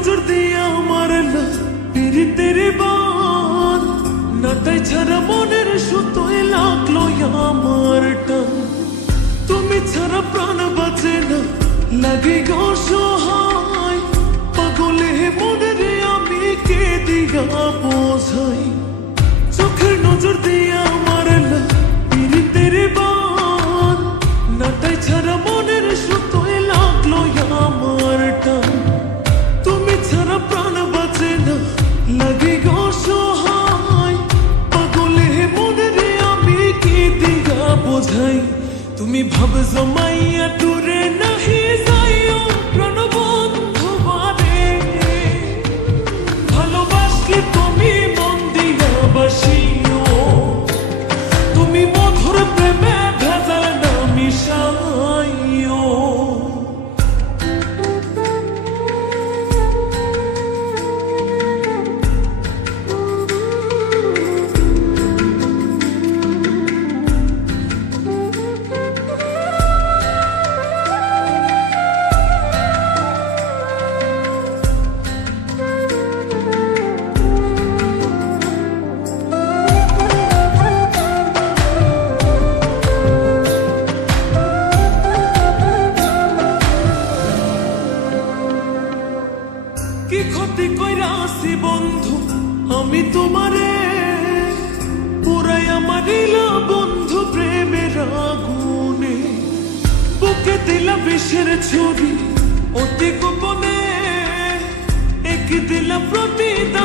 নজর দিয়া মারল পিরিতের বান। না তাই ছাড়া মনের সুতোয় লাগল আমার টান। তুমি ছাড়া প্রাণ বাঁচে না, লাগে তুমি ভাবছ মাইয়া তুই আমার এলা বন্ধু প্রেমের আগুনে। বুকে দিলা বিষের ছড়ি অতি গোপনে। এক দিলা প্রতিদান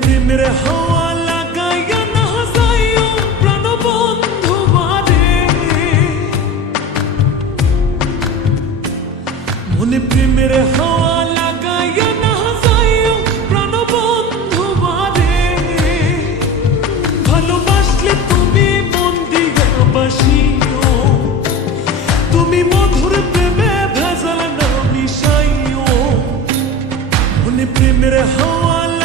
প্রেমের হাওয়া লাগাইয়া না যাইও প্রাণ বন্ধু বারে মনে প্রেমের হাওয়া লাগাইয়া না ভালোবাসলে তুমি তুমি মধুর প্রেমে ভেজাল প্রেমের হাওয়া